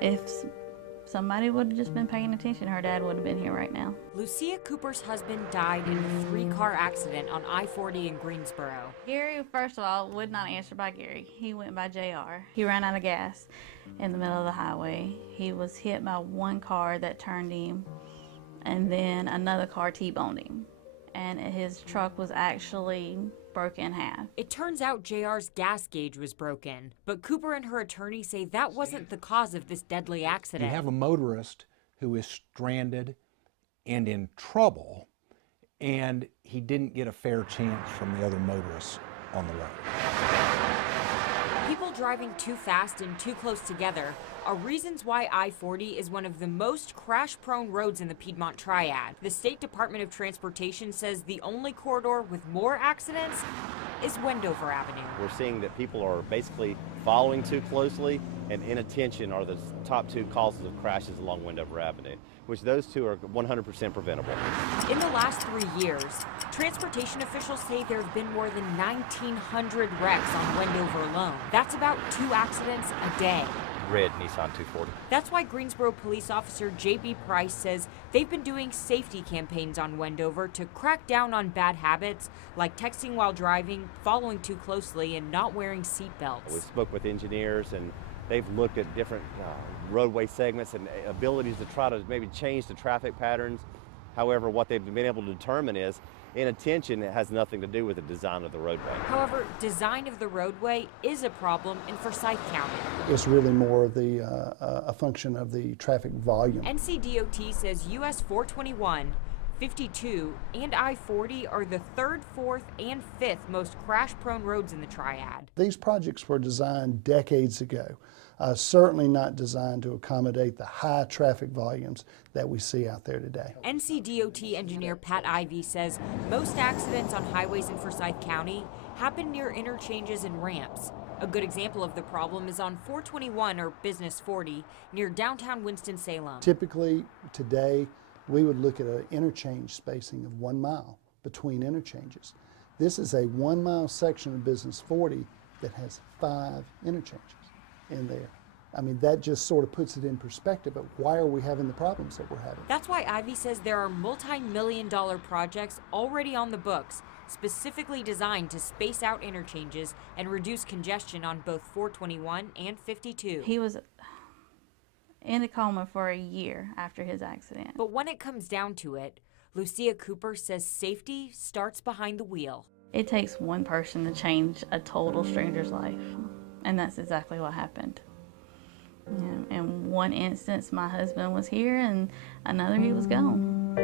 If somebody would have just been paying attention, her dad would have been here right now. Lucia Cooper's husband died in a 3-car accident on I-40 in Greensboro. Gary, first of all, would not answer by Gary. He went by JR. He ran out of gas in the middle of the highway. He was hit by one car that turned him, and then another car T-boned him. And his truck was actually broken in half. It turns out JR's gas gauge was broken, but Cooper and her attorney say that wasn't the cause of this deadly accident. You have a motorist who is stranded and in trouble, and he didn't get a fair chance from the other motorists on the road. People driving too fast and too close together are reasons why I-40 is one of the most crash-prone roads in the Piedmont Triad. The State Department of Transportation says the only corridor with more accidents is Wendover Avenue. We're seeing that people are basically following too closely, and inattention are the top 2 causes of crashes along Wendover Avenue, which those 2 are 100% preventable. In the last 3 years, transportation officials say there have been more than 1,900 wrecks on Wendover alone. That's about 2 accidents a day. Red Nissan 240. That's why Greensboro Police Officer J.B. Price says they've been doing safety campaigns on Wendover to crack down on bad habits like texting while driving, following too closely, and not wearing seatbelts. We spoke with engineers, and they've looked at different roadway segments and abilities to try to maybe change the traffic patterns. However, what they've been able to determine is inattention has nothing to do with the design of the roadway. However, design of the roadway is a problem in Forsyth County. It's really more of a function of the traffic volume. NCDOT says US 421, 52, and I-40 are the 3rd, 4th, and 5th most crash-prone roads in the Triad. These projects were designed decades ago, certainly not designed to accommodate the high traffic volumes that we see out there today. NCDOT engineer Pat Ivey says most accidents on highways in Forsyth County happen near interchanges and ramps. A good example of the problem is on 421 or Business 40 near downtown Winston-Salem. Typically today, we would look at an interchange spacing of 1 mile between interchanges. This is a 1 mile section of Business 40 that has 5 interchanges in there. I mean, that just sort of puts it in perspective of why are we having the problems that we're having. That's why Ivey says there are multi-million-dollar projects already on the books, specifically designed to space out interchanges and reduce congestion on both 421 and 52. He was in a coma for a year after his accident. But when it comes down to it, Lucia Cooper says safety starts behind the wheel. It takes one person to change a total stranger's life, and that's exactly what happened. In one instance, my husband was here, and another, he was gone.